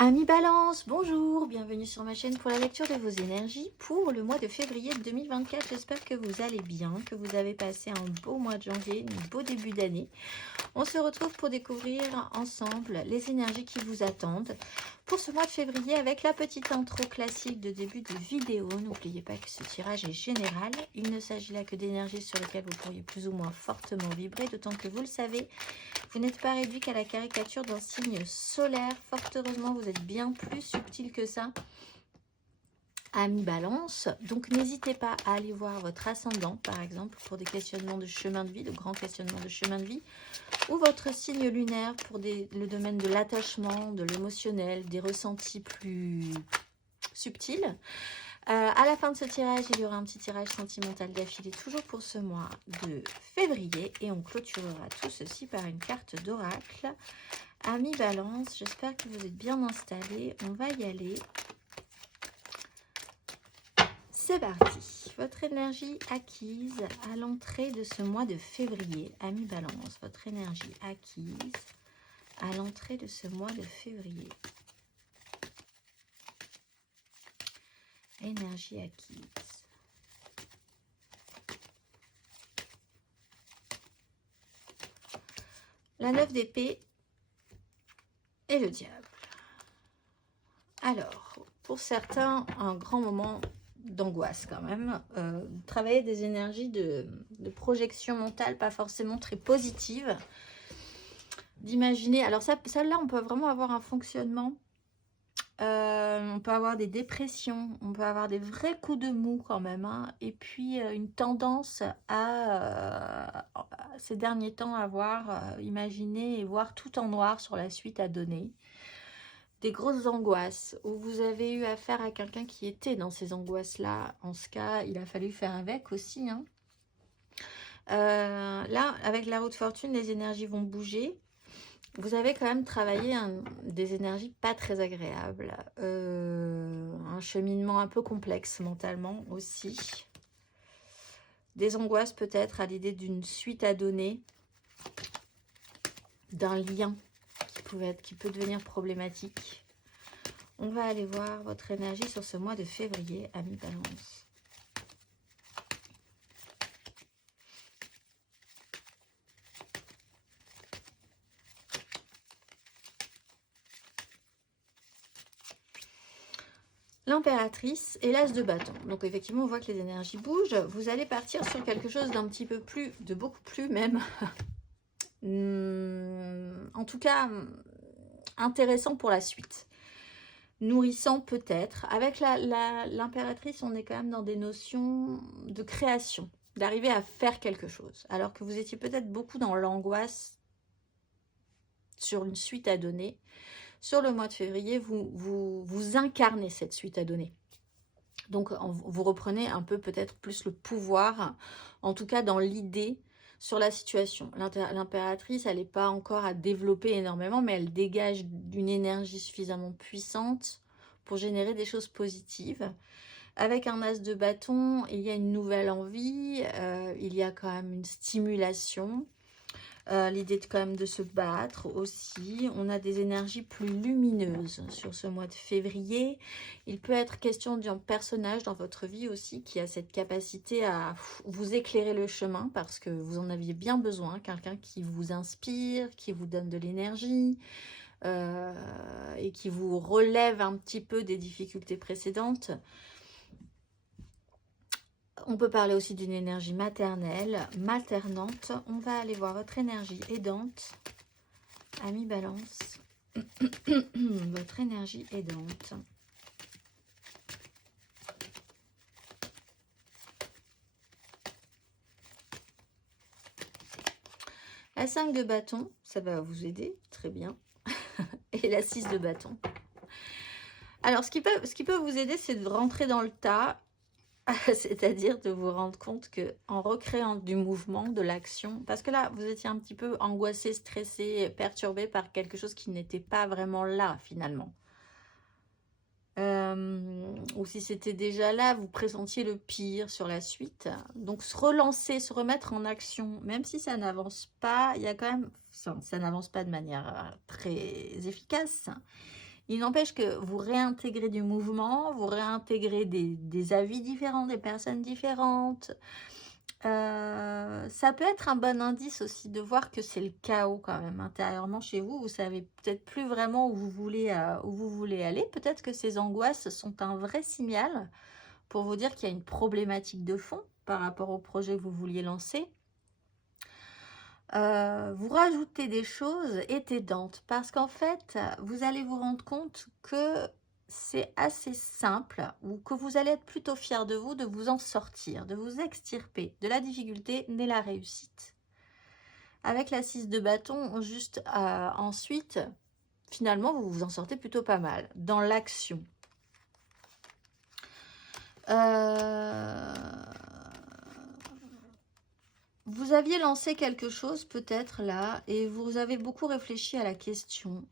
Amis Balance, bonjour, bienvenue sur ma chaîne pour la lecture de vos énergies pour le mois de février 2024. J'espère que vous allez bien, que vous avez passé un beau mois de janvier, un beau début d'année. On se retrouve pour découvrir ensemble les énergies qui vous attendent pour ce mois de février avec la petite intro classique de début de vidéo. N'oubliez pas que ce tirage est général. Il ne s'agit là que d'énergies sur lesquelles vous pourriez plus ou moins fortement vibrer, d'autant que vous le savez, vous n'êtes pas réduit qu'à la caricature d'un signe solaire. Fort heureusement, vous êtes bien plus subtil que ça, amis Balance. Donc n'hésitez pas à aller voir votre ascendant, par exemple, pour des questionnements de chemin de vie, de grands questionnements de chemin de vie, ou votre signe lunaire pour le domaine de l'attachement, de l'émotionnel, des ressentis plus subtils. À la fin de ce tirage, il y aura un petit tirage sentimental d'affilée, toujours pour ce mois de février. Et on clôturera tout ceci par une carte d'oracle. Amis Balance, j'espère que vous êtes bien installés. On va y aller. C'est parti. Votre énergie acquise à l'entrée de ce mois de février. Amis Balance, votre énergie acquise à l'entrée de ce mois de février. Énergie acquise. La 9 d'épée et le diable. Alors, pour certains, un grand moment d'angoisse quand même. Travailler des énergies de projection mentale, pas forcément très positive. D'imaginer, alors ça là, on peut vraiment avoir un fonctionnement. On peut avoir des dépressions, on peut avoir des vrais coups de mou quand même, hein, et puis une tendance à, ces derniers temps, avoir imaginé et voir tout en noir sur la suite à donner. Des grosses angoisses, où vous avez eu affaire à quelqu'un qui était dans ces angoisses-là. En ce cas, il a fallu faire avec aussi, hein. Là, avec la roue de fortune, les énergies vont bouger. Vous avez quand même travaillé des énergies pas très agréables. Un cheminement un peu complexe mentalement aussi. Des angoisses peut-être à l'idée d'une suite à donner. D'un lien qui peut devenir problématique. On va aller voir votre énergie sur ce mois de février, amis Balance. L'impératrice et l'as de bâton. Donc effectivement, on voit que les énergies bougent. Vous allez partir sur quelque chose d'un petit peu plus, de beaucoup plus même, en tout cas, intéressant pour la suite. Nourrissant peut-être. Avec l'impératrice, on est quand même dans des notions de création, d'arriver à faire quelque chose. Alors que vous étiez peut-être beaucoup dans l'angoisse sur une suite à donner. Sur le mois de février, vous incarnez cette suite à donner. Donc, vous reprenez un peu peut-être plus le pouvoir, en tout cas dans l'idée, sur la situation. L'impératrice, elle n'est pas encore à développer énormément, mais elle dégage d'une énergie suffisamment puissante pour générer des choses positives. Avec un as de bâton, il y a une nouvelle envie, il y a quand même une stimulation. L'idée quand même de se battre aussi. On a des énergies plus lumineuses sur ce mois de février. Il peut être question d'un personnage dans votre vie aussi qui a cette capacité à vous éclairer le chemin parce que vous en aviez bien besoin. Quelqu'un qui vous inspire, qui vous donne de l'énergie et qui vous relève un petit peu des difficultés précédentes. On peut parler aussi d'une énergie maternelle, maternante. On va aller voir votre énergie aidante. Amis Balance. Votre énergie aidante. La 5 de bâton, ça va vous aider, très bien. Et la 6 de bâton. Alors, ce qui peut vous aider, c'est de rentrer dans le tas. C'est-à-dire de vous rendre compte que en recréant du mouvement, de l'action, parce que là, vous étiez un petit peu angoissé, stressé, perturbé par quelque chose qui n'était pas vraiment là, finalement. Ou si c'était déjà là, vous pressentiez le pire sur la suite. Donc, se relancer, se remettre en action, même si ça n'avance pas, il y a quand même... Ça n'avance pas de manière très efficace. Il n'empêche que vous réintégrez du mouvement, vous réintégrez des avis différents, des personnes différentes. Ça peut être un bon indice aussi de voir que c'est le chaos quand même intérieurement chez vous. Vous savez peut-être plus vraiment où vous voulez aller. Peut-être que ces angoisses sont un vrai signal pour vous dire qu'il y a une problématique de fond par rapport au projet que vous vouliez lancer. Vous rajoutez des choses étonnantes parce qu'en fait, vous allez vous rendre compte que c'est assez simple ou que vous allez être plutôt fier de vous en sortir, de vous extirper de la difficulté naît la réussite. Avec la 6 de bâton, juste ensuite, finalement, vous vous en sortez plutôt pas mal dans l'action. Vous aviez lancé quelque chose peut-être là et vous avez beaucoup réfléchi à la question.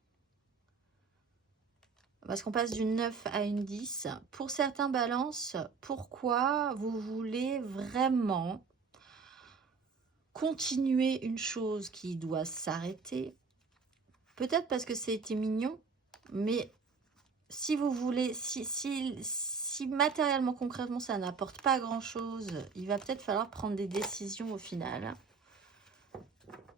Parce qu'on passe d'une 9 à une 10. Pour certains balances, pourquoi vous voulez vraiment continuer une chose qui doit s'arrêter? Peut-être parce que c'était mignon, mais si vous voulez, si matériellement, concrètement, ça n'apporte pas grand-chose, il va peut-être falloir prendre des décisions au final.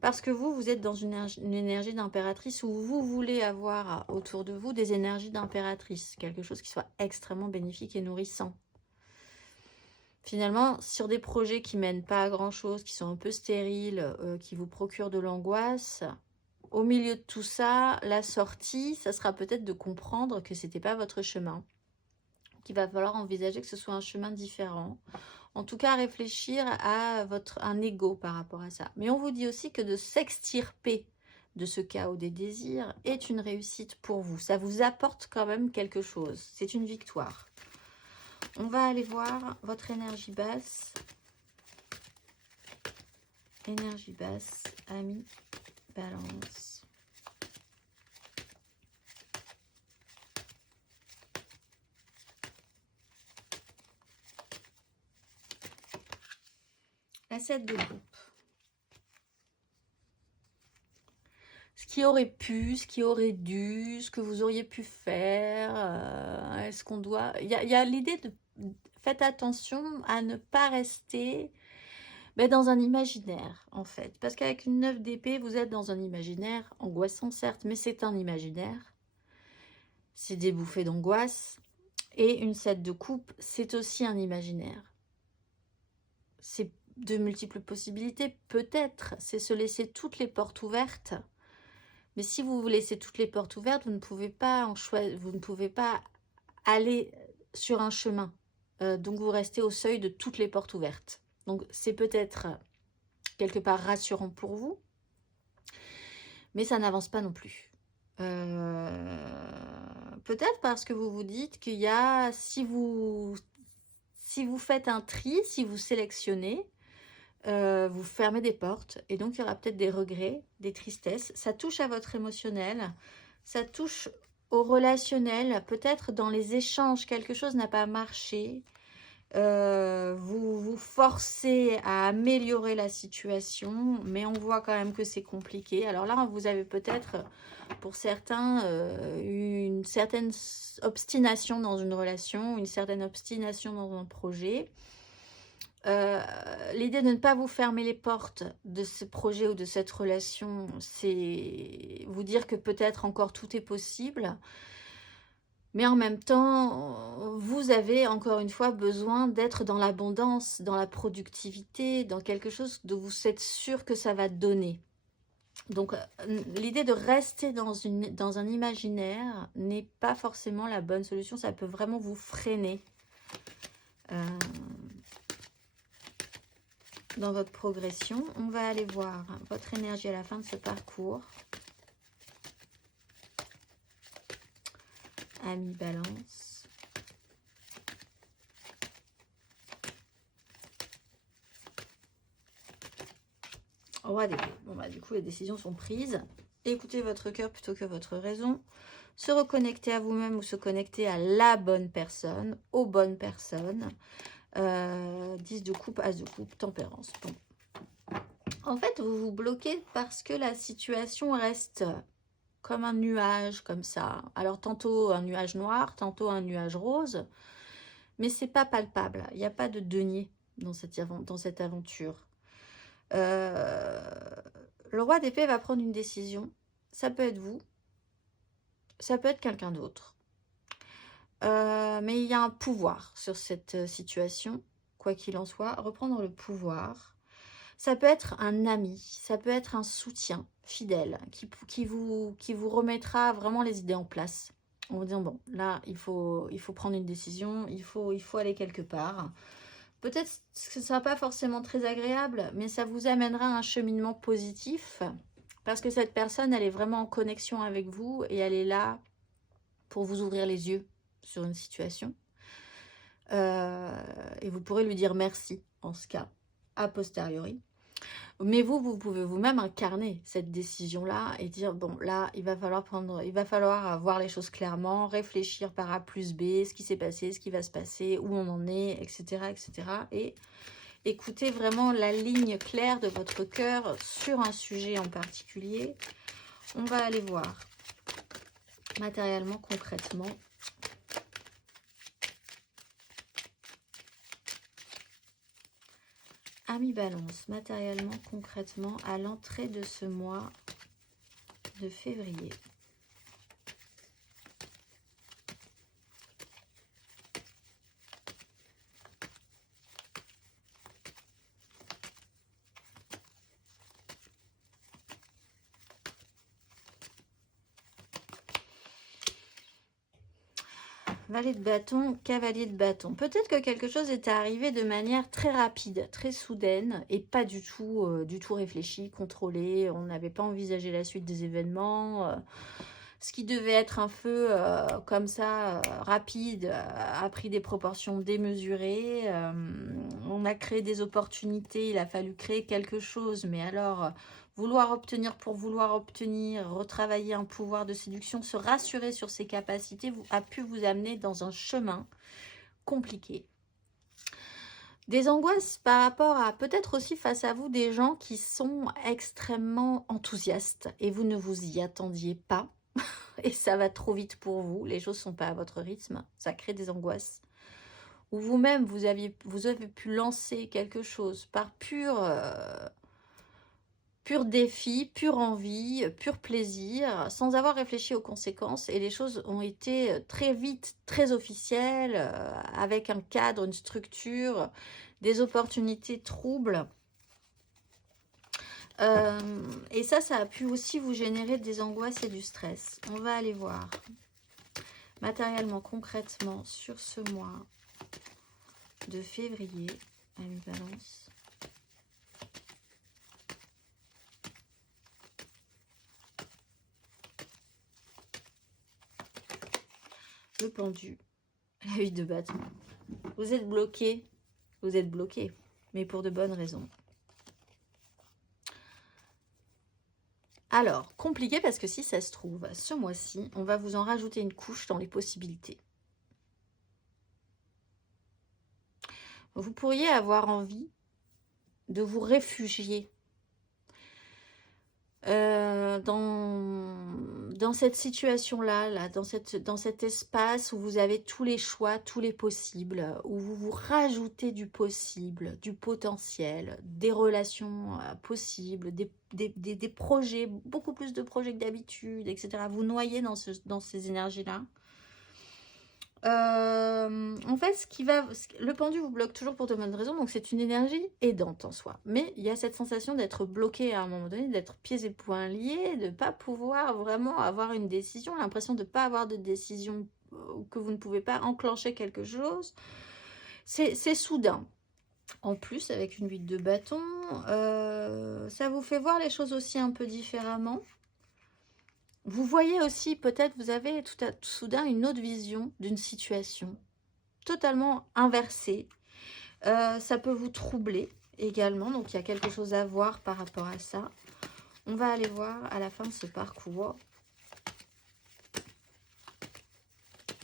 Parce que vous êtes dans une énergie d'impératrice où vous voulez avoir autour de vous des énergies d'impératrice. Quelque chose qui soit extrêmement bénéfique et nourrissant. Finalement, sur des projets qui mènent pas à grand-chose, qui sont un peu stériles, qui vous procurent de l'angoisse, au milieu de tout ça, la sortie, ça sera peut-être de comprendre que c'était pas votre chemin. Qu'il va falloir envisager que ce soit un chemin différent. En tout cas, réfléchir à un ego par rapport à ça. Mais on vous dit aussi que de s'extirper de ce chaos des désirs est une réussite pour vous. Ça vous apporte quand même quelque chose. C'est une victoire. On va aller voir votre énergie basse. Énergie basse, ami, balance. La 7 de coupe. Ce qui aurait pu, ce qui aurait dû, ce que vous auriez pu faire. Est-ce qu'on doit... Il y a l'idée de... Faites attention à ne pas rester dans un imaginaire, en fait. Parce qu'avec une 9 d'épée, vous êtes dans un imaginaire angoissant, certes, mais c'est un imaginaire. C'est des bouffées d'angoisse. Et une 7 de coupe, c'est aussi un imaginaire. C'est de multiples possibilités, peut-être. C'est se laisser toutes les portes ouvertes. Mais si vous vous laissez toutes les portes ouvertes, vous ne pouvez pas vous ne pouvez pas aller sur un chemin. Donc vous restez au seuil de toutes les portes ouvertes. Donc c'est peut-être quelque part rassurant pour vous, mais ça n'avance pas non plus. Peut-être parce que vous vous dites qu'il y a, si vous faites un tri, si vous sélectionnez, vous fermez des portes et donc il y aura peut-être des regrets, des tristesses. Ça touche à votre émotionnel, ça touche au relationnel, peut-être dans les échanges, quelque chose n'a pas marché. Vous vous forcez à améliorer la situation, mais on voit quand même que c'est compliqué. Alors là, vous avez peut-être, pour certains, une certaine obstination dans une relation, une certaine obstination dans un projet. L'idée de ne pas vous fermer les portes de ce projet ou de cette relation, c'est vous dire que peut-être encore tout est possible. Mais en même temps, vous avez encore une fois besoin d'être dans l'abondance, dans la productivité, dans quelque chose dont vous êtes sûr que ça va donner. Donc l'idée de rester dans un imaginaire n'est pas forcément la bonne solution. Ça peut vraiment vous freiner dans votre progression. On va aller voir votre énergie à la fin de ce parcours. Ami balance. Roi d'épée. Bon bah du coup les décisions sont prises. Écoutez votre cœur plutôt que votre raison. Se reconnecter à vous-même ou se connecter à la bonne personne, aux bonnes personnes. 10 de coupe, as de coupe, tempérance. Bon. En fait, vous vous bloquez parce que la situation reste comme un nuage, comme ça. Alors, tantôt un nuage noir, tantôt un nuage rose, mais c'est pas palpable. Il n'y a pas de denier dans cette aventure. Le roi d'épée va prendre une décision. Ça peut être vous, ça peut être quelqu'un d'autre. Mais il y a un pouvoir sur cette situation, quoi qu'il en soit. Reprendre le pouvoir. Ça peut être un ami, ça peut être un soutien fidèle qui vous remettra vraiment les idées en place. En vous disant, bon, là, il faut prendre une décision, il faut aller quelque part. Peut-être que ce ne sera pas forcément très agréable, mais ça vous amènera à un cheminement positif parce que cette personne, elle est vraiment en connexion avec vous et elle est là pour vous ouvrir les yeux sur une situation. Et vous pourrez lui dire merci en ce cas, a posteriori. Mais vous pouvez vous-même incarner cette décision-là et dire, bon, là, il va falloir voir les choses clairement, réfléchir par A plus B, ce qui s'est passé, ce qui va se passer, où on en est, etc., etc. Et écoutez vraiment la ligne claire de votre cœur sur un sujet en particulier. On va aller voir matériellement, concrètement. Amis Balance, matériellement, concrètement, à l'entrée de ce mois de février. Valet de bâton, cavalier de bâton. Peut-être que quelque chose est arrivé de manière très rapide, très soudaine et pas du tout réfléchi, contrôlé. On n'avait pas envisagé la suite des événements. Ce qui devait être un feu comme ça, rapide, a pris des proportions démesurées. On a créé des opportunités, il a fallu créer quelque chose, mais alors... Vouloir obtenir pour vouloir obtenir, retravailler un pouvoir de séduction, se rassurer sur ses capacités a pu vous amener dans un chemin compliqué. Des angoisses par rapport à peut-être aussi face à vous des gens qui sont extrêmement enthousiastes et vous ne vous y attendiez pas et ça va trop vite pour vous, les choses ne sont pas à votre rythme, ça crée des angoisses. Ou vous-même, vous avez pu lancer quelque chose par pur défi, pure envie, pur plaisir, sans avoir réfléchi aux conséquences. Et les choses ont été très vite, très officielles, avec un cadre, une structure, des opportunités troubles. Et ça a pu aussi vous générer des angoisses et du stress. On va aller voir matériellement, concrètement, sur ce mois de février, Amis Balance. Le pendu, la 8 de bâton. Vous êtes bloqué, mais pour de bonnes raisons. Alors, compliqué parce que si ça se trouve, ce mois-ci, on va vous en rajouter une couche dans les possibilités. Vous pourriez avoir envie de vous réfugier dans cette situation-là, dans cet espace où vous avez tous les choix, tous les possibles, où vous vous rajoutez du possible, du potentiel, des relations possibles, des projets, beaucoup plus de projets que d'habitude, etc. Vous noyez dans ces énergies-là. En fait, le pendu vous bloque toujours pour de bonnes raisons, donc c'est une énergie aidante en soi. Mais il y a cette sensation d'être bloqué à un moment donné, d'être pieds et poings liés, de ne pas pouvoir vraiment avoir une décision, l'impression de ne pas avoir de décision, que vous ne pouvez pas enclencher quelque chose. C'est soudain. En plus, avec une 8 de bâton, ça vous fait voir les choses aussi un peu différemment. Vous voyez aussi, peut-être, vous avez tout soudain une autre vision d'une situation totalement inversée. Ça peut vous troubler également, donc il y a quelque chose à voir par rapport à ça. On va aller voir à la fin de ce parcours.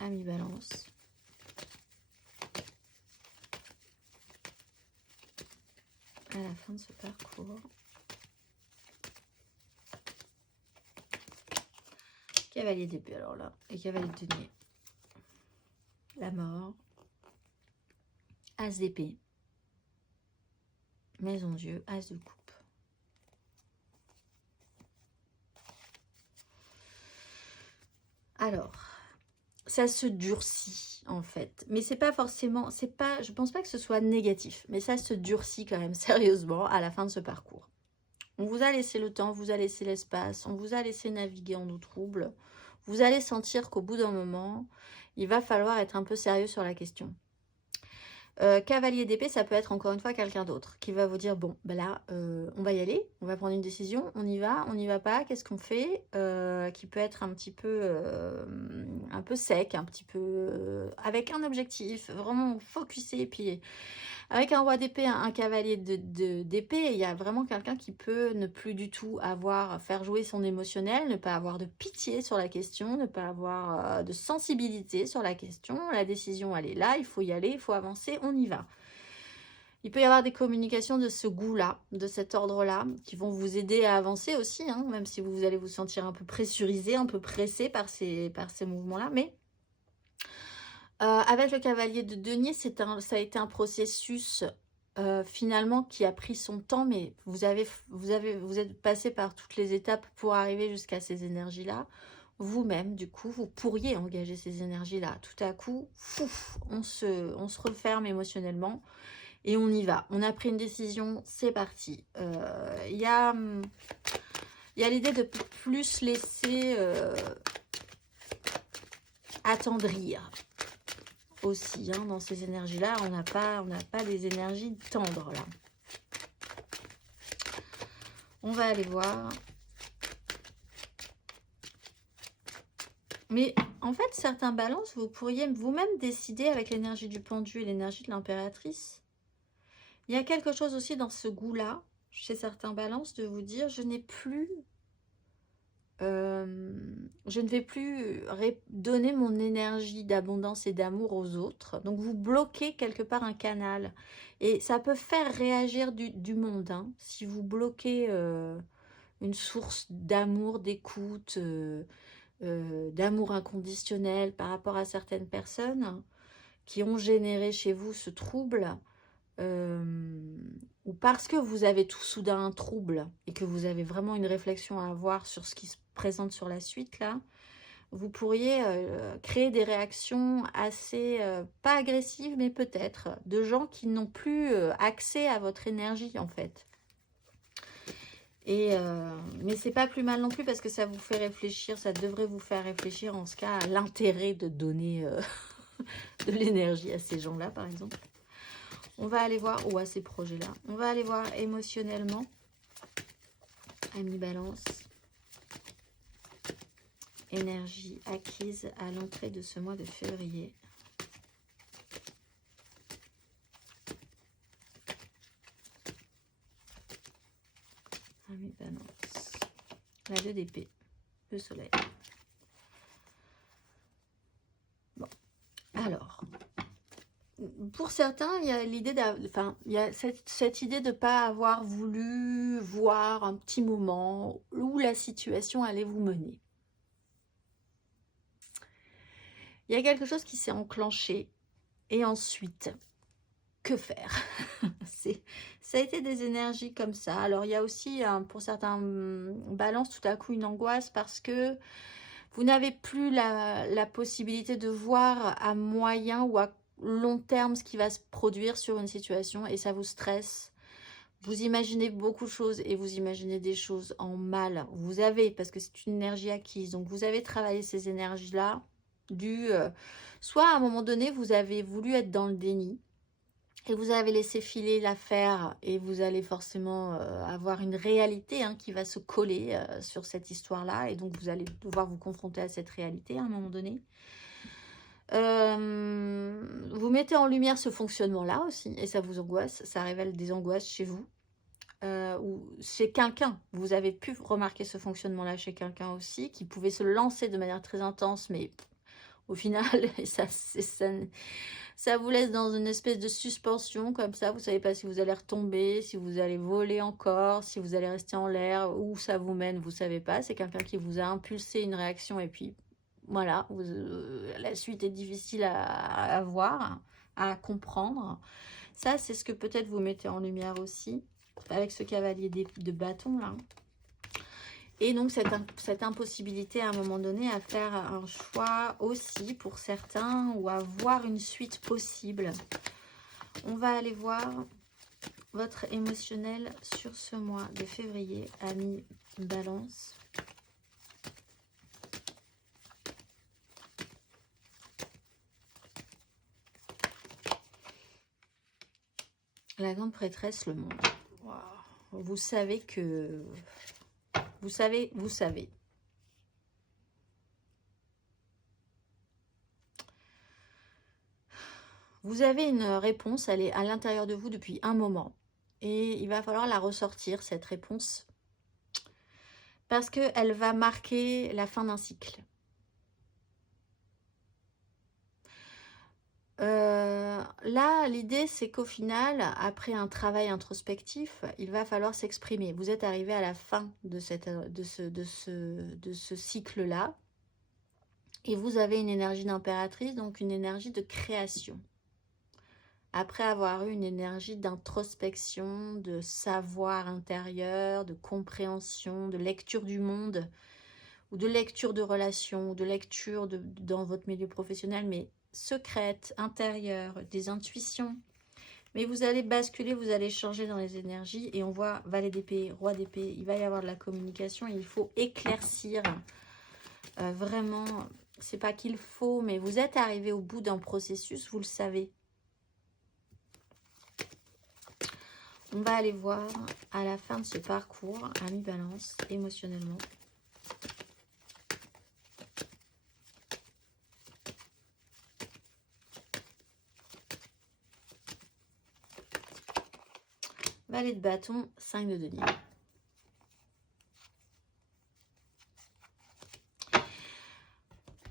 Amis Balance. À la fin de ce parcours. Cavalier d'épée, alors là, et cavalier de denier. La mort. As d'épée. Maison Dieu, As de coupe. Alors, ça se durcit en fait, mais c'est pas forcément, je pense pas que ce soit négatif, mais ça se durcit quand même sérieusement à la fin de ce parcours. On vous a laissé le temps, on vous a laissé l'espace, on vous a laissé naviguer en eau trouble. Vous allez sentir qu'au bout d'un moment, il va falloir être un peu sérieux sur la question. Cavalier d'épée, ça peut être encore une fois quelqu'un d'autre qui va vous dire, bon, ben là, on va y aller, on va prendre une décision, on y va pas, qu'est-ce qu'on fait, qui peut être un peu sec, un petit peu avec un objectif, vraiment focusé, puis avec un roi d'épée, un cavalier d'épée, il y a vraiment quelqu'un qui peut ne plus du tout faire jouer son émotionnel, ne pas avoir de pitié sur la question, ne pas avoir de sensibilité sur la question. La décision, elle est là, il faut y aller, il faut avancer, on y va. Il peut y avoir des communications de ce goût-là, de cet ordre-là, qui vont vous aider à avancer aussi, hein, même si vous allez vous sentir un peu pressurisé, un peu pressé par ces mouvements-là, mais... avec le cavalier de denier, ça a été un processus finalement qui a pris son temps, mais vous êtes passé par toutes les étapes pour arriver jusqu'à ces énergies-là. Vous-même, du coup, vous pourriez engager ces énergies-là. Tout à coup, on se referme émotionnellement et on y va. On a pris une décision, c'est parti. Il y a l'idée de plus laisser attendrir. Aussi, hein, dans ces énergies-là, on n'a pas des énergies tendres, là. On va aller voir. Mais en fait, certains balances, vous pourriez vous-même décider avec l'énergie du pendu et l'énergie de l'impératrice. Il y a quelque chose aussi dans ce goût-là, chez certains balances, de vous dire, je ne vais plus donner mon énergie d'abondance et d'amour aux autres. Donc, vous bloquez quelque part un canal. Et ça peut faire réagir du monde. Hein. Si vous bloquez une source d'amour, d'écoute, d'amour inconditionnel par rapport à certaines personnes qui ont généré chez vous ce trouble, ou parce que vous avez tout soudain un trouble et que vous avez vraiment une réflexion à avoir sur ce qui se présente sur la suite là, vous pourriez créer des réactions assez, pas agressives, mais peut-être, de gens qui n'ont plus accès à votre énergie en fait. Mais c'est pas plus mal non plus parce que ça vous fait réfléchir, ça devrait vous faire réfléchir en ce cas à l'intérêt de donner de l'énergie à ces gens-là par exemple. On va aller voir, ou à ces projets-là, on va aller voir émotionnellement, Ami Balance, énergie acquise à l'entrée de ce mois de février. Ami Balance, la 2 d'épée, le soleil. Bon, alors... Pour certains, il y a l'idée il y a cette idée de ne pas avoir voulu voir un petit moment où la situation allait vous mener. Il y a quelque chose qui s'est enclenché et ensuite, que faire? Ça a été des énergies comme ça. Alors, il y a aussi, pour certains balances, tout à coup une angoisse parce que vous n'avez plus la possibilité de voir à moyen ou à long terme ce qui va se produire sur une situation et ça vous stresse. Vous imaginez beaucoup de choses et vous imaginez des choses en mal. Vous avez, parce que c'est une énergie acquise, donc vous avez travaillé ces énergies-là soit à un moment donné, vous avez voulu être dans le déni et vous avez laissé filer l'affaire et vous allez forcément avoir une réalité qui va se coller sur cette histoire-là et donc vous allez devoir vous confronter à cette réalité à un moment donné. Vous mettez en lumière ce fonctionnement-là aussi et ça vous angoisse, ça révèle des angoisses chez vous ou chez quelqu'un. Vous avez pu remarquer ce fonctionnement-là chez quelqu'un aussi qui pouvait se lancer de manière très intense mais au final, et ça vous laisse dans une espèce de suspension comme ça. Vous savez pas si vous allez retomber, si vous allez voler encore, si vous allez rester en l'air, où ça vous mène, vous savez pas. C'est quelqu'un qui vous a impulsé une réaction et puis voilà, la suite est difficile à voir, à comprendre. Ça, c'est ce que peut-être vous mettez en lumière aussi avec ce cavalier de bâton là. Et donc cette impossibilité à un moment donné à faire un choix aussi pour certains ou à voir une suite possible. On va aller voir votre émotionnel sur ce mois de février, amis Balance. La grande prêtresse, le monde. Wow. Vous savez que... Vous savez. Vous avez une réponse, elle est à l'intérieur de vous depuis un moment. Et il va falloir la ressortir, cette réponse. Parce qu'elle va marquer la fin d'un cycle. Là, l'idée, c'est qu'au final, après un travail introspectif, il va falloir s'exprimer. Vous êtes arrivé à la fin de ce cycle-là. Et vous avez une énergie d'impératrice, donc une énergie de création. Après avoir eu une énergie d'introspection, de savoir intérieur, de compréhension, de lecture du monde, ou de lecture de relations, ou de lecture dans votre milieu professionnel, mais secrète, intérieure, des intuitions. Mais vous allez basculer, vous allez changer dans les énergies, et on voit valet d'épée, roi d'épée, il va y avoir de la communication, et il faut éclaircir vraiment, c'est pas qu'il faut, mais vous êtes arrivé au bout d'un processus, vous le savez. On va aller voir à la fin de ce parcours, ami Balance, émotionnellement. Valet de bâton, 5 de denier.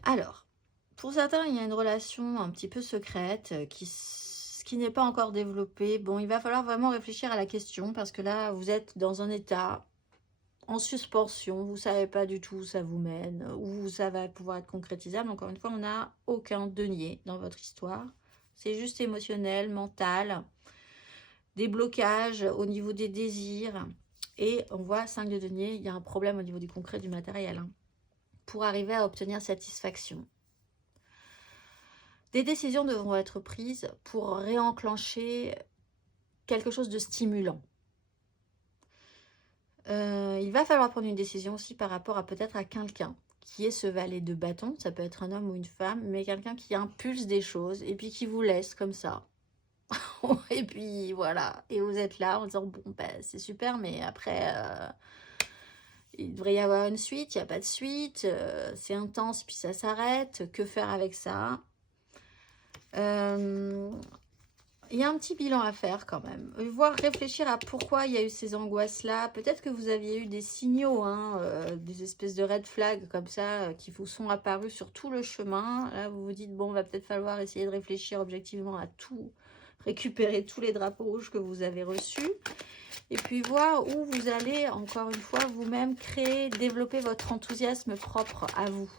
Alors, pour certains, il y a une relation un petit peu secrète qui n'est pas encore développée. Bon, il va falloir vraiment réfléchir à la question parce que là, vous êtes dans un état en suspension. Vous ne savez pas du tout où ça vous mène, où ça va pouvoir être concrétisable. Encore une fois, on n'a aucun denier dans votre histoire. C'est juste émotionnel, mental, des blocages au niveau des désirs. Et on voit 5 de denier, il y a un problème au niveau du concret, du matériel. Hein, pour arriver à obtenir satisfaction. Des décisions devront être prises pour réenclencher quelque chose de stimulant. Il va falloir prendre une décision aussi par rapport à peut-être à quelqu'un qui est ce valet de bâton. Ça peut être un homme ou une femme, mais quelqu'un qui impulse des choses et puis qui vous laisse comme ça. Et puis voilà, et vous êtes là en disant bon ben c'est super, mais après il devrait y avoir une suite, il n'y a pas de suite, c'est intense puis ça s'arrête, que faire avec ça? Il y a un petit bilan à faire quand même, voire réfléchir à pourquoi il y a eu ces angoisses-là. Peut-être que vous aviez eu des signaux, hein, des espèces de red flags comme ça, qui vous sont apparus sur tout le chemin. Là, vous vous dites, bon, va peut-être falloir essayer de réfléchir objectivement à tout, récupérer tous les drapeaux rouges que vous avez reçus, et puis voir où vous allez, encore une fois, vous-même créer, développer votre enthousiasme propre à vous.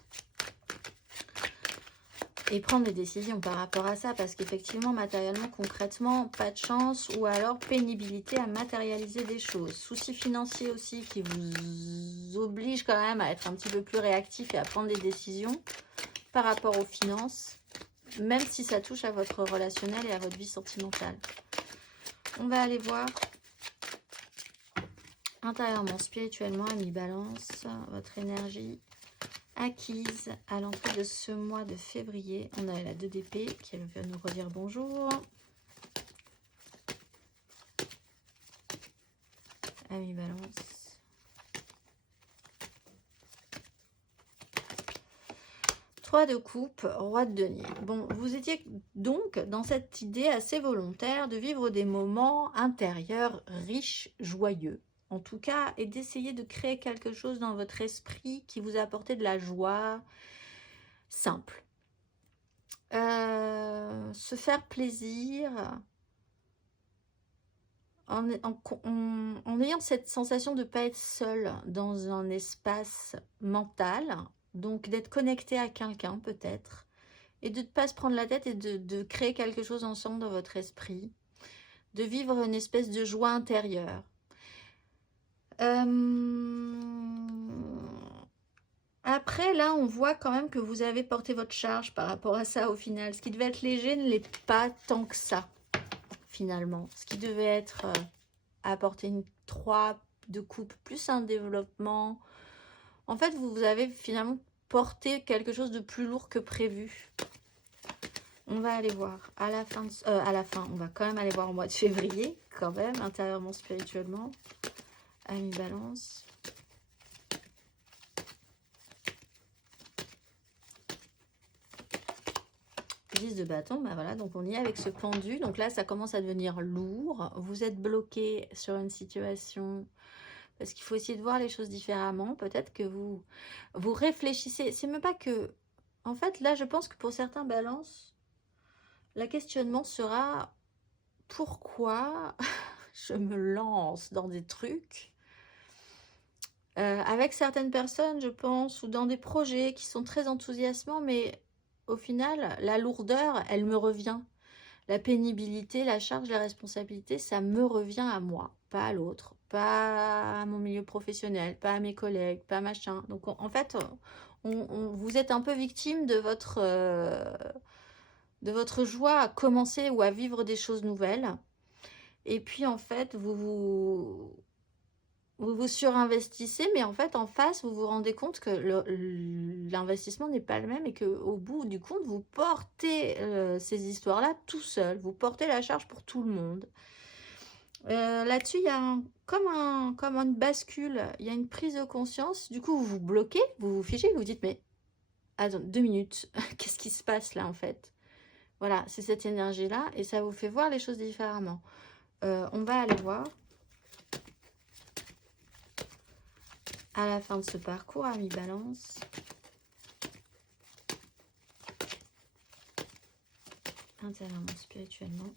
Et prendre des décisions par rapport à ça, parce qu'effectivement, matériellement, concrètement, pas de chance, ou alors pénibilité à matérialiser des choses. Soucis financiers aussi qui vous obligent quand même à être un petit peu plus réactif et à prendre des décisions par rapport aux finances, même si ça touche à votre relationnel et à votre vie sentimentale. On va aller voir intérieurement, spirituellement, ami Balance, votre énergie acquise à l'entrée de ce mois de février. On a la 2 d'épée qui va nous redire bonjour. Ami Balance. 3 de coupe, roi de denier. Bon, vous étiez donc dans cette idée assez volontaire de vivre des moments intérieurs riches, joyeux. En tout cas, et d'essayer de créer quelque chose dans votre esprit qui vous apportait de la joie simple. se faire plaisir en ayant cette sensation de ne pas être seul dans un espace mental, donc d'être connecté à quelqu'un peut-être, et de ne pas se prendre la tête et de créer quelque chose ensemble dans votre esprit, de vivre une espèce de joie intérieure. Après, là, on voit quand même que vous avez porté votre charge par rapport à ça au final. Ce qui devait être léger ne l'est pas tant que ça, finalement. Ce qui devait être apporter une 3 de coupe plus un développement. En fait, vous avez finalement porté quelque chose de plus lourd que prévu. On va aller voir à la fin, on va quand même aller voir au mois de février, quand même, intérieurement, spirituellement. Ami Balance. De bâton, bah voilà, donc on y est avec ce pendu. Donc là, ça commence à devenir lourd. Vous êtes bloqué sur une situation parce qu'il faut essayer de voir les choses différemment. Peut-être que vous réfléchissez. C'est même pas que... En fait, là, je pense que pour certains balances, le questionnement sera pourquoi je me lance dans des trucs avec certaines personnes, je pense, ou dans des projets qui sont très enthousiasmants, mais au final, la lourdeur, elle me revient. La pénibilité, la charge, la responsabilité, ça me revient à moi, pas à l'autre, pas à mon milieu professionnel, pas à mes collègues, pas à machin. Donc en fait, vous êtes un peu victime de votre joie à commencer ou à vivre des choses nouvelles. Et puis en fait, vous vous surinvestissez, mais en fait, en face, vous vous rendez compte que l'investissement n'est pas le même et qu'au bout du compte, vous portez ces histoires-là tout seul. Vous portez la charge pour tout le monde. Là-dessus, il y a comme une bascule, il y a une prise de conscience. Du coup, vous vous bloquez, vous vous figez, vous vous dites, mais attends, 2 minutes, qu'est-ce qui se passe là en fait? Voilà, c'est cette énergie-là et ça vous fait voir les choses différemment. On va aller voir. À la fin de ce parcours, ami Balance, intérieurement, spirituellement,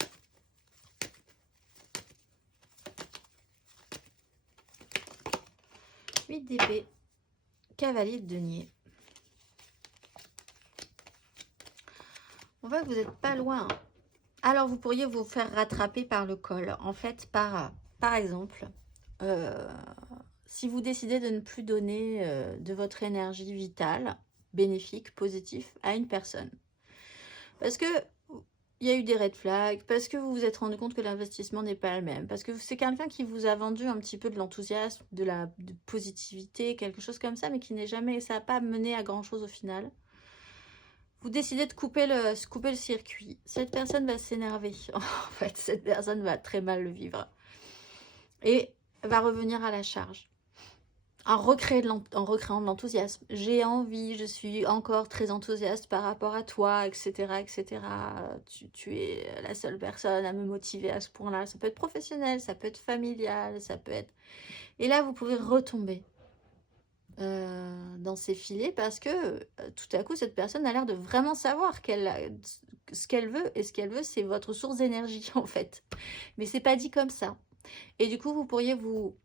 huit d'épée, cavalier de denier. On voit que vous n'êtes pas loin. Alors, vous pourriez vous faire rattraper par le col. En fait, par exemple, si vous décidez de ne plus donner de votre énergie vitale, bénéfique, positive, à une personne. Parce que il y a eu des red flags, parce que vous vous êtes rendu compte que l'investissement n'est pas le même, parce que c'est quelqu'un qui vous a vendu un petit peu de l'enthousiasme, de la positivité, quelque chose comme ça, mais qui n'est jamais, ça n'a pas mené à grand chose au final. Vous décidez de couper le circuit. Cette personne va s'énerver. En fait, cette personne va très mal le vivre. Et va revenir à la charge. En recréant de l'enthousiasme. J'ai envie, je suis encore très enthousiaste par rapport à toi, etc. etc. Tu es la seule personne à me motiver à ce point-là. Ça peut être professionnel, ça peut être familial, ça peut être... Et là, vous pouvez retomber dans ces filets parce que tout à coup, cette personne a l'air de vraiment savoir ce qu'elle veut. Et ce qu'elle veut, c'est votre source d'énergie, en fait. Mais c'est pas dit comme ça. Et du coup, vous pourriez vous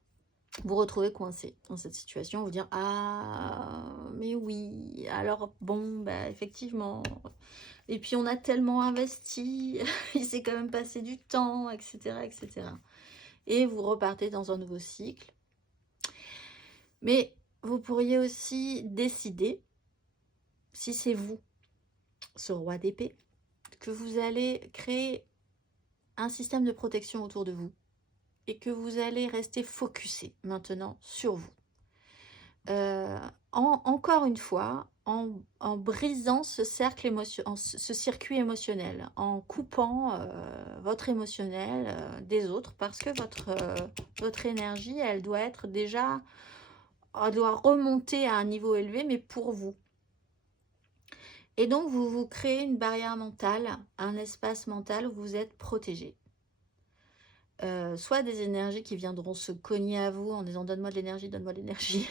retrouver coincé dans cette situation, vous dire « Ah, mais oui, alors bon, bah effectivement. Et puis on a tellement investi, il s'est quand même passé du temps, etc. etc. » Et vous repartez dans un nouveau cycle. Mais vous pourriez aussi décider, si c'est vous, ce roi d'épée, que vous allez créer un système de protection autour de vous et que vous allez rester focusé maintenant sur vous. Encore une fois, en brisant ce circuit émotionnel, en coupant votre émotionnel des autres, parce que votre énergie, elle doit être déjà, elle doit remonter à un niveau élevé, mais pour vous. Et donc, vous vous créez une barrière mentale, un espace mental où vous êtes protégé. Soit des énergies qui viendront se cogner à vous en disant « Donne-moi de l'énergie, donne-moi de l'énergie. »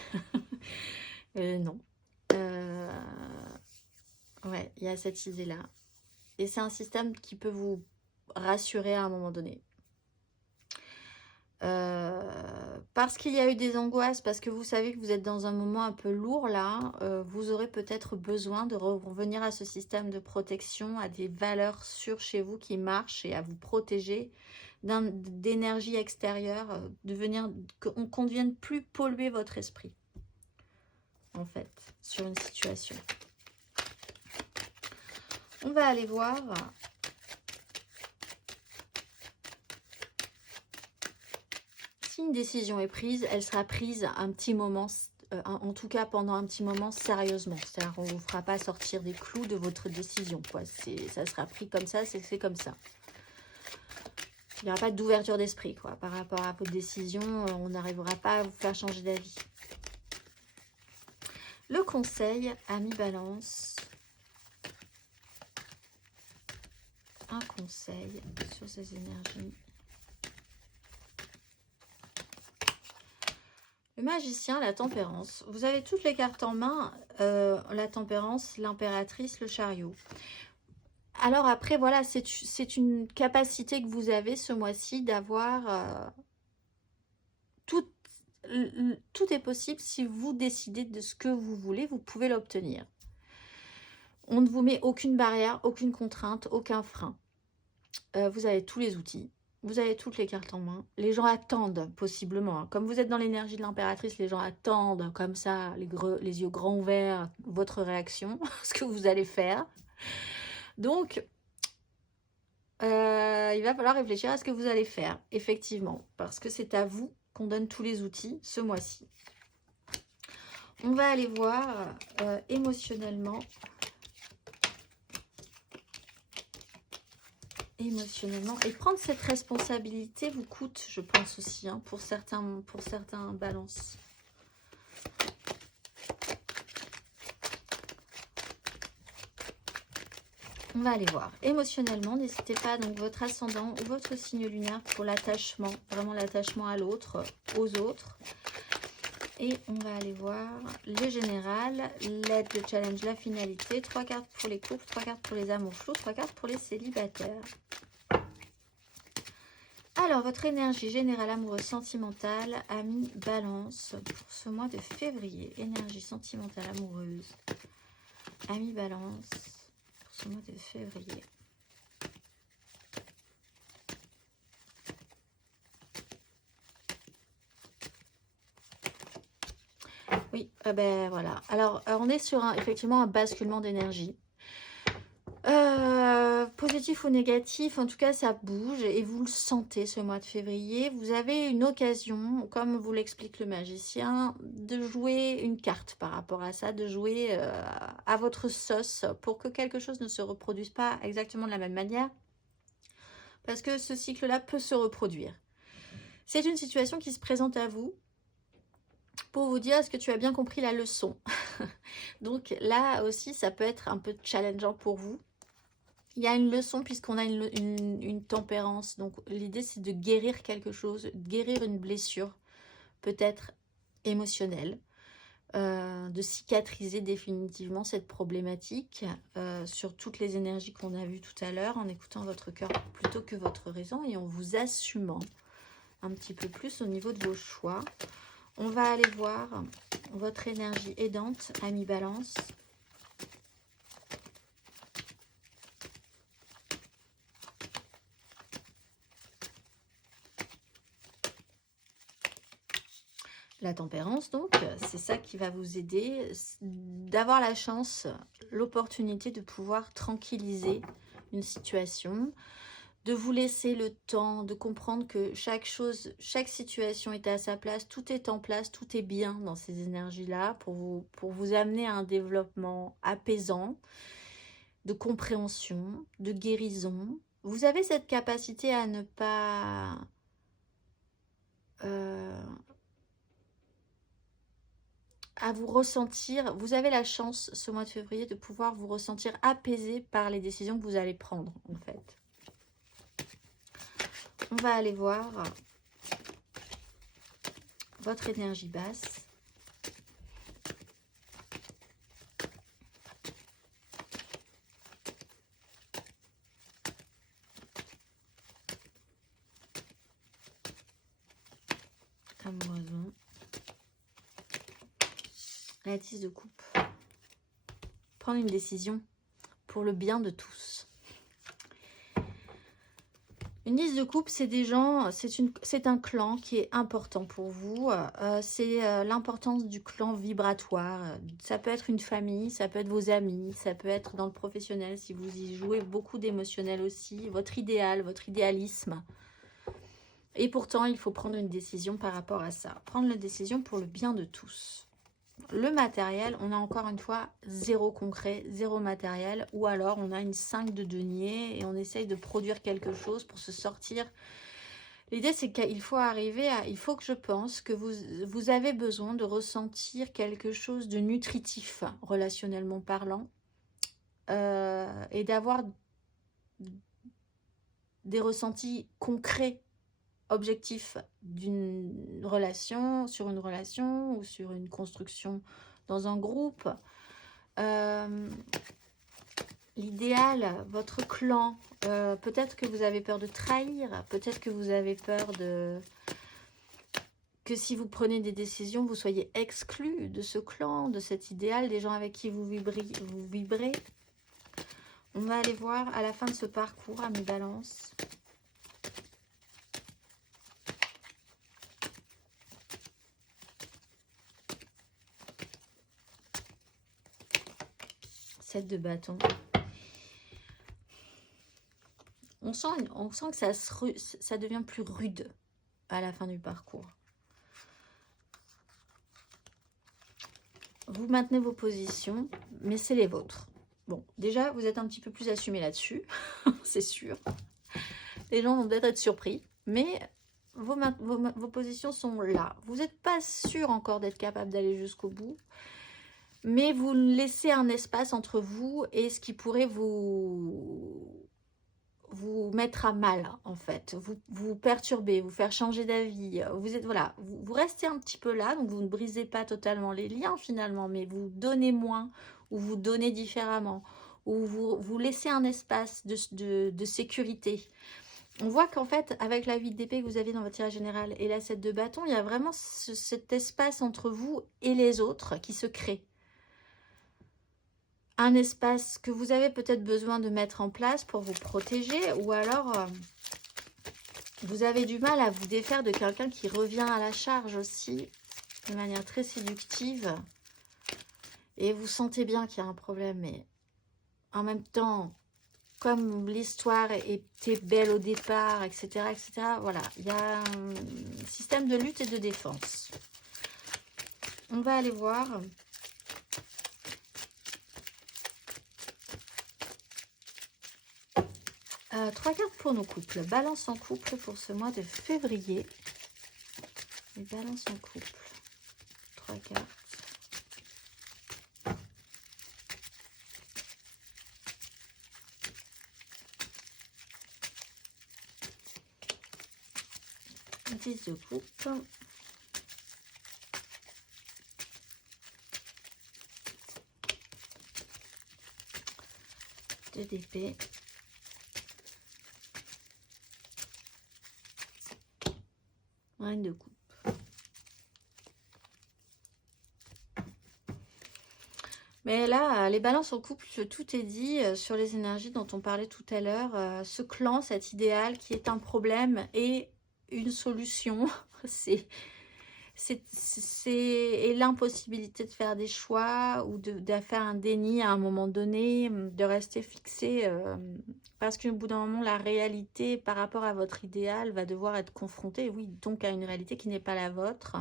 Non. Ouais, il y a cette idée-là. Et c'est un système qui peut vous rassurer à un moment donné. Parce qu'il y a eu des angoisses, parce que vous savez que vous êtes dans un moment un peu lourd là, vous aurez peut-être besoin de revenir à ce système de protection, à des valeurs sûres chez vous qui marchent et à vous protéger d'énergie extérieure, qu'on ne vienne plus polluer votre esprit, en fait, sur une situation. On va aller voir. Si une décision est prise, elle sera prise un petit moment, en tout cas pendant un petit moment, sérieusement. C'est-à-dire qu'on ne vous fera pas sortir des clous de votre décision, quoi. Ça sera pris comme ça, c'est comme ça. Il n'y aura pas d'ouverture d'esprit, quoi. Par rapport à votre décision, on n'arrivera pas à vous faire changer d'avis. Le conseil, ami Balance. Un conseil sur ces énergies. Le magicien, la tempérance. Vous avez toutes les cartes en main. La tempérance, l'impératrice, le chariot. Alors après, voilà, c'est une capacité que vous avez ce mois-ci d'avoir... tout est possible si vous décidez de ce que vous voulez, vous pouvez l'obtenir. On ne vous met aucune barrière, aucune contrainte, aucun frein. Vous avez tous les outils. Vous avez toutes les cartes en main. Les gens attendent, possiblement. Hein. Comme vous êtes dans l'énergie de l'impératrice, les gens attendent, comme ça, les yeux grands ouverts, votre réaction, ce que vous allez faire. Donc, il va falloir réfléchir à ce que vous allez faire, effectivement. Parce que c'est à vous qu'on donne tous les outils ce mois-ci. On va aller voir émotionnellement. Et prendre cette responsabilité vous coûte, je pense aussi, hein, pour certains balances. On va aller voir. Émotionnellement, n'hésitez pas, donc votre ascendant ou votre signe lunaire pour l'attachement, vraiment l'attachement à l'autre, aux autres. Et on va aller voir le général, l'aide, le challenge, la finalité. 3 cartes pour les couples, 3 cartes pour les amours flous, 3 cartes pour les célibataires. Alors, votre énergie générale amoureuse sentimentale, ami Balance, pour ce mois de février. Énergie sentimentale amoureuse, ami Balance, pour ce mois de février. Oui, ben voilà. Alors, on est sur effectivement un basculement d'énergie. Positif ou négatif, en tout cas ça bouge et vous le sentez ce mois de février. Vous avez une occasion, comme vous l'explique le magicien, de jouer une carte par rapport à ça, de jouer à votre sauce pour que quelque chose ne se reproduise pas exactement de la même manière. Parce que ce cycle-là peut se reproduire. C'est une situation qui se présente à vous pour vous dire, est-ce que tu as bien compris la leçon? Donc là aussi, ça peut être un peu challengeant pour vous. Il y a une leçon puisqu'on a une tempérance. Donc l'idée, c'est de guérir quelque chose, de guérir une blessure, peut-être émotionnelle, de cicatriser définitivement cette problématique sur toutes les énergies qu'on a vues tout à l'heure, en écoutant votre cœur plutôt que votre raison et en vous assumant un petit peu plus au niveau de vos choix. On va aller voir votre énergie aidante, ami Balance. La tempérance, donc, c'est ça qui va vous aider, d'avoir la chance, l'opportunité de pouvoir tranquilliser une situation, de vous laisser le temps de comprendre que chaque chose, chaque situation est à sa place, tout est en place, tout est bien dans ces énergies-là pour vous amener à un développement apaisant, de compréhension, de guérison. Vous avez cette capacité à ne pas... à vous ressentir, vous avez la chance ce mois de février de pouvoir vous ressentir apaisé par les décisions que vous allez prendre en fait. On va aller voir votre énergie basse. La 10 de coupe. Prendre une décision pour le bien de tous. Une 10 de coupe, c'est des gens, c'est un clan qui est important pour vous. C'est l'importance du clan vibratoire. Ça peut être une famille, ça peut être vos amis, ça peut être dans le professionnel si vous y jouez beaucoup d'émotionnel aussi. Votre idéal, votre idéalisme. Et pourtant, il faut prendre une décision par rapport à ça. Prendre la décision pour le bien de tous. Le matériel, on a encore une fois zéro concret, zéro matériel. Ou alors, on a une 5 de denier et on essaye de produire quelque chose pour se sortir. L'idée, c'est qu'il faut arriver à... Il faut que je pense que vous avez besoin de ressentir quelque chose de nutritif, relationnellement parlant. Et d'avoir des ressentis concrets, objectif d'une relation, sur une relation ou sur une construction dans un groupe. L'idéal, votre clan, peut-être que vous avez peur de trahir, peut-être que vous avez peur de... que si vous prenez des décisions, vous soyez exclu de ce clan, de cet idéal, des gens avec qui vous vibrez. On va aller voir à la fin de ce parcours, amis Balance. De bâton. On sent que ça devient plus rude à la fin du parcours. Vous maintenez vos positions, mais c'est les vôtres. Bon, déjà, vous êtes un petit peu plus assumé là-dessus, c'est sûr. Les gens vont peut-être être surpris, mais vos positions sont là. Vous n'êtes pas sûr encore d'être capable d'aller jusqu'au bout. Mais vous laissez un espace entre vous et ce qui pourrait vous mettre à mal, en fait. Vous perturber, vous faire changer d'avis. Voilà, vous restez un petit peu là, donc vous ne brisez pas totalement les liens finalement, mais vous donnez moins ou vous donnez différemment. Ou vous laissez un espace de sécurité. On voit qu'en fait, avec la 8 d'épée que vous avez dans votre tirage général et la 7 de bâton, il y a vraiment cet espace entre vous et les autres qui se crée. Un espace que vous avez peut-être besoin de mettre en place pour vous protéger, ou alors vous avez du mal à vous défaire de quelqu'un qui revient à la charge aussi, de manière très séductive, et vous sentez bien qu'il y a un problème, mais en même temps, comme l'histoire était belle au départ, etc., etc., voilà, il y a un système de lutte et de défense. On va aller voir... trois cartes pour nos couples. Balance en couple pour ce mois de février. Et balance en couple. 3 cartes. Dix de coupe. Deux d'épée. Reine de coupe. Mais là, les balances en couple, tout est dit sur les énergies dont on parlait tout à l'heure. Ce clan, cet idéal qui est un problème et une solution, c'est l'impossibilité de faire des choix ou de faire un déni à un moment donné, de rester fixé parce qu'au bout d'un moment, la réalité par rapport à votre idéal va devoir être confrontée, oui, donc à une réalité qui n'est pas la vôtre.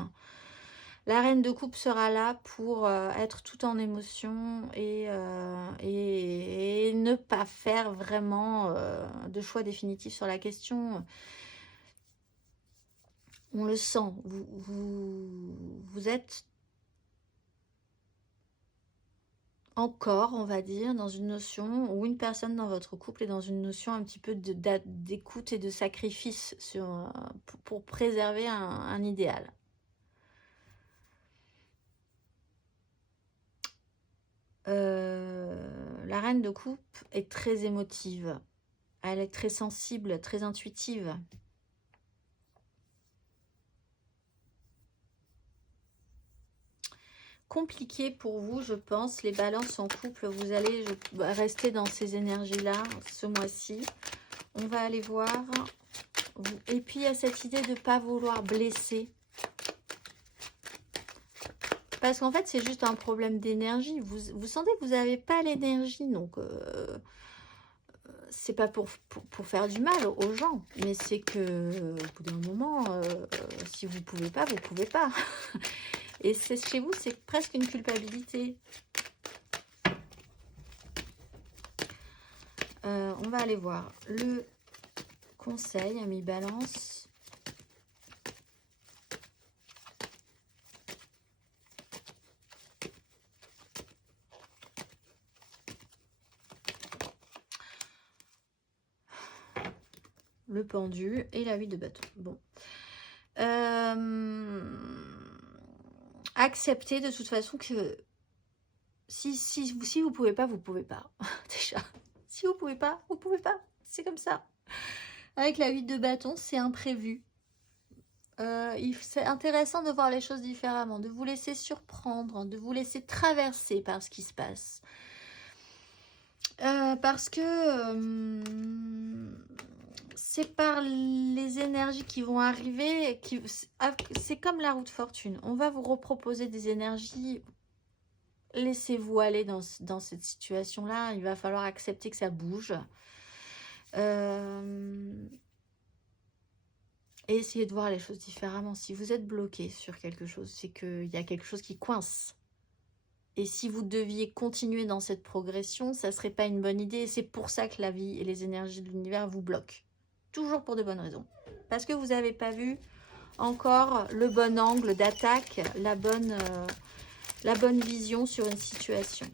La reine de coupe sera là pour être tout en émotion et ne pas faire vraiment de choix définitifs sur la question. On le sent, vous êtes encore, on va dire, dans une notion, ou une personne dans votre couple est dans une notion un petit peu d'écoute et de sacrifice pour préserver un idéal. La reine de coupe est très émotive, elle est très sensible, très intuitive. compliqué pour vous, je pense. Les balances en couple, vous allez rester dans ces énergies-là ce mois-ci. On va aller voir. Et puis, il y a cette idée de ne pas vouloir blesser. Parce qu'en fait, c'est juste un problème d'énergie. Vous sentez que vous n'avez pas l'énergie. Donc, c'est pas pour faire du mal aux gens. Mais c'est que, au bout d'un moment, si vous ne pouvez pas, vous ne pouvez pas. Et chez vous, c'est presque une culpabilité. On va aller voir le conseil, ami Balance. Le pendu et la 8 de bâton. Bon. Acceptez de toute façon que si vous pouvez pas, vous pouvez pas. Déjà. Si vous pouvez pas, vous pouvez pas. C'est comme ça. Avec la 8 de bâton, c'est imprévu. C'est intéressant de voir les choses différemment, de vous laisser surprendre, de vous laisser traverser par ce qui se passe. Parce que c'est par les énergies qui vont arriver, c'est comme la roue de fortune. On va vous reproposer des énergies. Laissez-vous aller dans cette situation-là. Il va falloir accepter que ça bouge. Et essayez de voir les choses différemment. Si vous êtes bloqué sur quelque chose, c'est qu'il y a quelque chose qui coince. Et si vous deviez continuer dans cette progression, ça ne serait pas une bonne idée. Et c'est pour ça que la vie et les énergies de l'univers vous bloquent. Toujours pour de bonnes raisons. Parce que vous n'avez pas vu encore le bon angle d'attaque, la bonne vision sur une situation.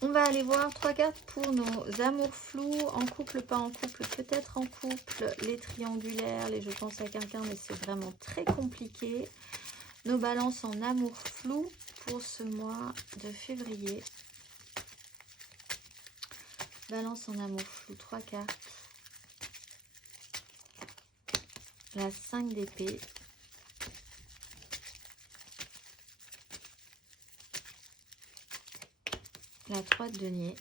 On va aller voir 3 cartes pour nos amours flous, en couple, pas en couple, peut-être en couple, les triangulaires, les je pense à quelqu'un, mais c'est vraiment très compliqué. Nos balances en amour flou pour ce mois de février. Balance en amour flou, 3 cartes. La 5 d'épée. La 3 de denier.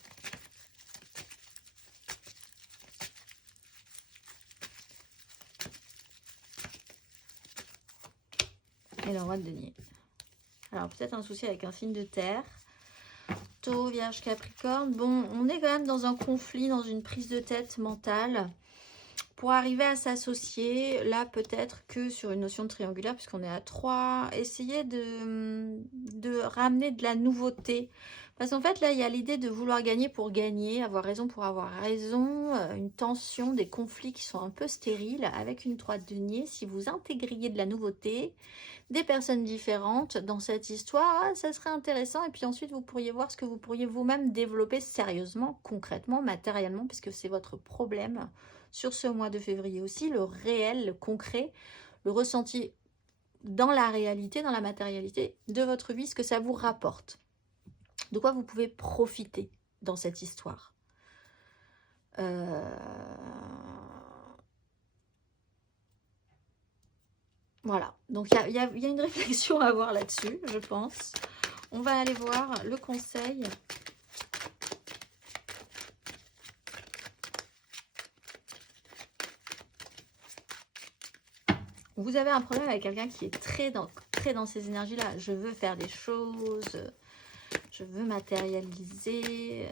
Et le roi de denier. Alors peut-être un souci avec un signe de terre. Taureau, Vierge, Capricorne. Bon, on est quand même dans un conflit, dans une prise de tête mentale. Pour arriver à s'associer, là peut-être que sur une notion de triangulaire, puisqu'on est à 3, essayez de ramener de la nouveauté. Parce qu'en fait, là, il y a l'idée de vouloir gagner pour gagner, avoir raison pour avoir raison, une tension, des conflits qui sont un peu stériles, avec une 3 de denier. Si vous intégriez de la nouveauté, des personnes différentes dans cette histoire, ça serait intéressant. Et puis ensuite, vous pourriez voir ce que vous pourriez vous-même développer sérieusement, concrètement, matériellement, puisque c'est votre problème sur ce mois de février aussi, le réel, le concret, le ressenti dans la réalité, dans la matérialité de votre vie, ce que ça vous rapporte. De quoi vous pouvez profiter dans cette histoire. Voilà, donc il y a une réflexion à avoir là-dessus, je pense. On va aller voir le conseil. Vous avez un problème avec quelqu'un qui est très dans ces énergies-là. Je veux faire des choses, je veux matérialiser.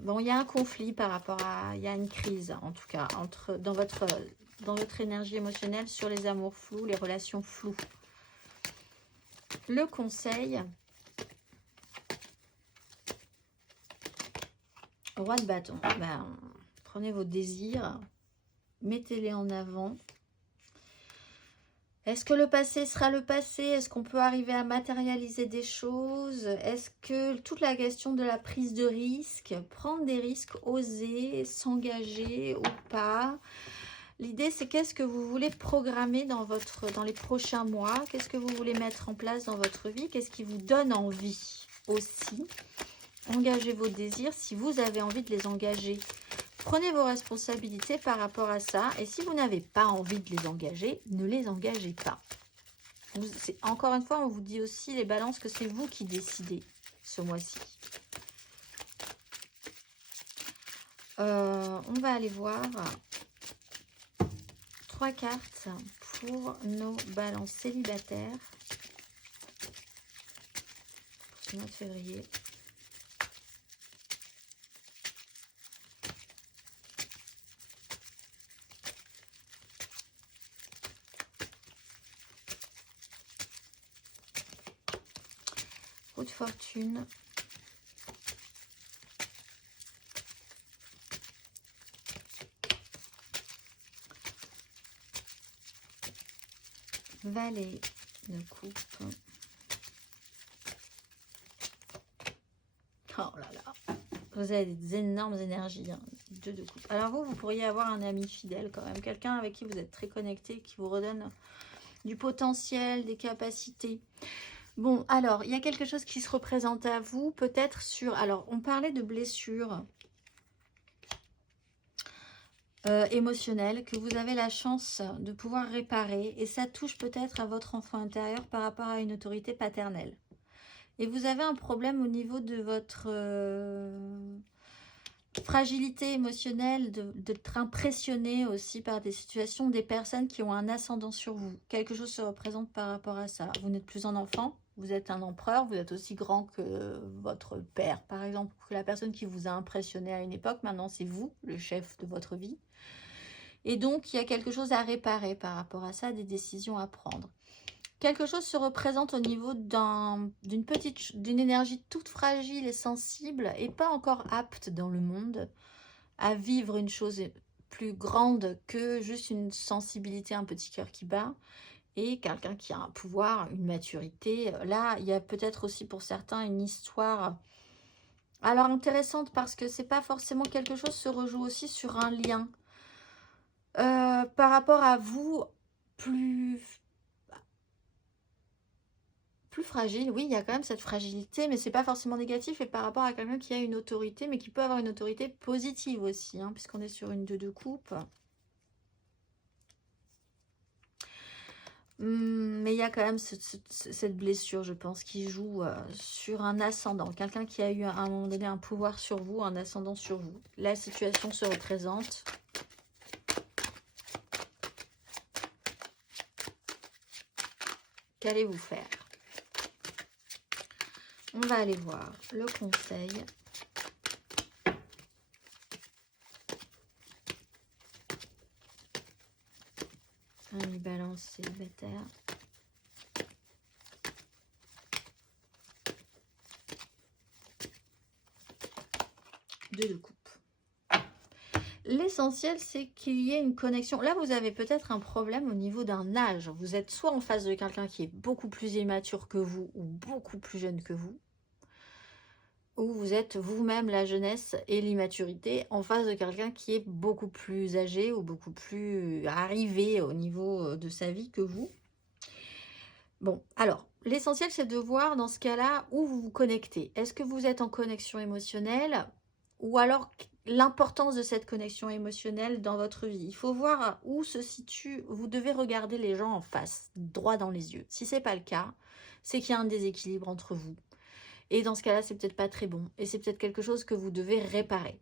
Bon, il y a un conflit par rapport à... Il y a une crise, en tout cas, dans votre énergie émotionnelle sur les amours flous, les relations floues. Le conseil... Roi de bâton. Ben, prenez vos désirs, mettez-les en avant. Est-ce que le passé sera le passé? Est-ce qu'on peut arriver à matérialiser des choses? Est-ce que toute la question de la prise de risque, prendre des risques, oser, s'engager ou pas? L'idée, c'est qu'est-ce que vous voulez programmer dans les prochains mois? Qu'est-ce que vous voulez mettre en place dans votre vie? Qu'est-ce qui vous donne envie aussi? Engagez vos désirs si vous avez envie de les engager. Prenez vos responsabilités par rapport à ça. Et si vous n'avez pas envie de les engager, ne les engagez pas. Encore une fois, on vous dit aussi, les balances, que c'est vous qui décidez ce mois-ci. On va aller voir 3 cartes pour nos balances célibataires pour ce mois de février. Roue de fortune. Valet de coupe. Oh là là. Vous avez des énormes énergies. Hein. 2 de coupe. Alors vous pourriez avoir un ami fidèle quand même. Quelqu'un avec qui vous êtes très connecté, qui vous redonne du potentiel, des capacités. Bon, alors, il y a quelque chose qui se représente à vous, peut-être sur... Alors, on parlait de blessures émotionnelles que vous avez la chance de pouvoir réparer. Et ça touche peut-être à votre enfant intérieur par rapport à une autorité paternelle. Et vous avez un problème au niveau de votre fragilité émotionnelle, d'être impressionné aussi par des situations, des personnes qui ont un ascendant sur vous. Quelque chose se représente par rapport à ça. Vous n'êtes plus un enfant. Vous êtes un empereur, vous êtes aussi grand que votre père, par exemple, que la personne qui vous a impressionné à une époque. Maintenant, c'est vous, le chef de votre vie. Et donc, il y a quelque chose à réparer par rapport à ça, des décisions à prendre. Quelque chose se représente au niveau d'une énergie toute fragile et sensible et pas encore apte dans le monde à vivre une chose plus grande que juste une sensibilité, un petit cœur qui bat. Et quelqu'un qui a un pouvoir, une maturité. Là, il y a peut-être aussi pour certains une histoire alors intéressante parce que c'est pas forcément quelque chose se rejoue aussi sur un lien. Par rapport à vous, plus fragile, oui, il y a quand même cette fragilité, mais c'est pas forcément négatif. Et par rapport à quelqu'un qui a une autorité, mais qui peut avoir une autorité positive aussi, hein, puisqu'on est sur une 2 de coupe. Mais il y a quand même cette blessure, je pense, qui joue sur un ascendant. Quelqu'un qui a eu à un moment donné un pouvoir sur vous, un ascendant sur vous. La situation se représente. Qu'allez-vous faire? On va aller voir le conseil. Ami balance célibataire. Deux de coupe. L'essentiel, c'est qu'il y ait une connexion. Là, vous avez peut-être un problème au niveau d'un âge. Vous êtes soit en face de quelqu'un qui est beaucoup plus immature que vous ou beaucoup plus jeune que vous. Ou vous êtes vous-même la jeunesse et l'immaturité en face de quelqu'un qui est beaucoup plus âgé ou beaucoup plus arrivé au niveau de sa vie que vous. Bon, alors, l'essentiel, c'est de voir dans ce cas-là où vous vous connectez. Est-ce que vous êtes en connexion émotionnelle ou alors l'importance de cette connexion émotionnelle dans votre vie? Il faut voir où se situe. Vous devez regarder les gens en face, droit dans les yeux. Si ce n'est pas le cas, c'est qu'il y a un déséquilibre entre vous. Et dans ce cas-là, c'est peut-être pas très bon. Et c'est peut-être quelque chose que vous devez réparer.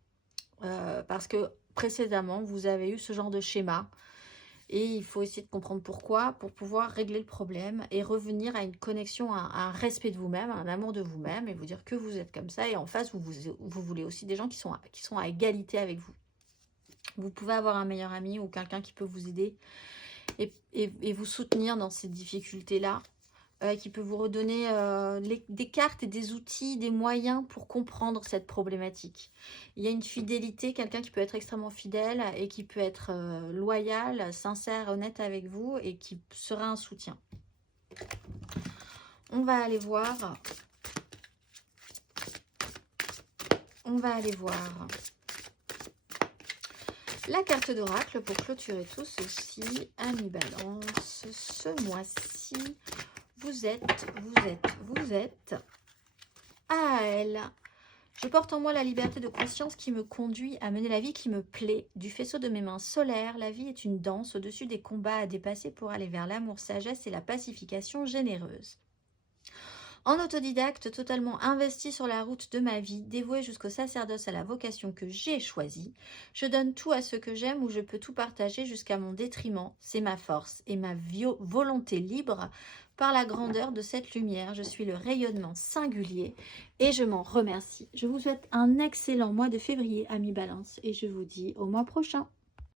Parce que précédemment, vous avez eu ce genre de schéma. Et il faut essayer de comprendre pourquoi, pour pouvoir régler le problème et revenir à une connexion, à un respect de vous-même, à un amour de vous-même, et vous dire que vous êtes comme ça. Et en face, vous voulez aussi des gens qui sont à égalité avec vous. Vous pouvez avoir un meilleur ami ou quelqu'un qui peut vous aider et vous soutenir dans ces difficultés-là. Qui peut vous redonner des cartes et des outils, des moyens pour comprendre cette problématique. Il y a une fidélité, quelqu'un qui peut être extrêmement fidèle et qui peut être loyal, sincère, honnête avec vous et qui sera un soutien. On va aller voir. La carte d'oracle pour clôturer tout ceci. Ami Balance, ce mois-ci. Vous êtes à elle. Je porte en moi la liberté de conscience qui me conduit à mener la vie qui me plaît. Du faisceau de mes mains solaires, la vie est une danse au-dessus des combats à dépasser pour aller vers l'amour, sagesse et la pacification généreuse. En autodidacte, totalement investi sur la route de ma vie, dévoué jusqu'au sacerdoce à la vocation que j'ai choisie, je donne tout à ceux que j'aime où je peux tout partager jusqu'à mon détriment. C'est ma force et ma volonté libre par la grandeur de cette lumière. Je suis le rayonnement singulier et je m'en remercie. Je vous souhaite un excellent mois de février, amis Balance, et je vous dis au mois prochain.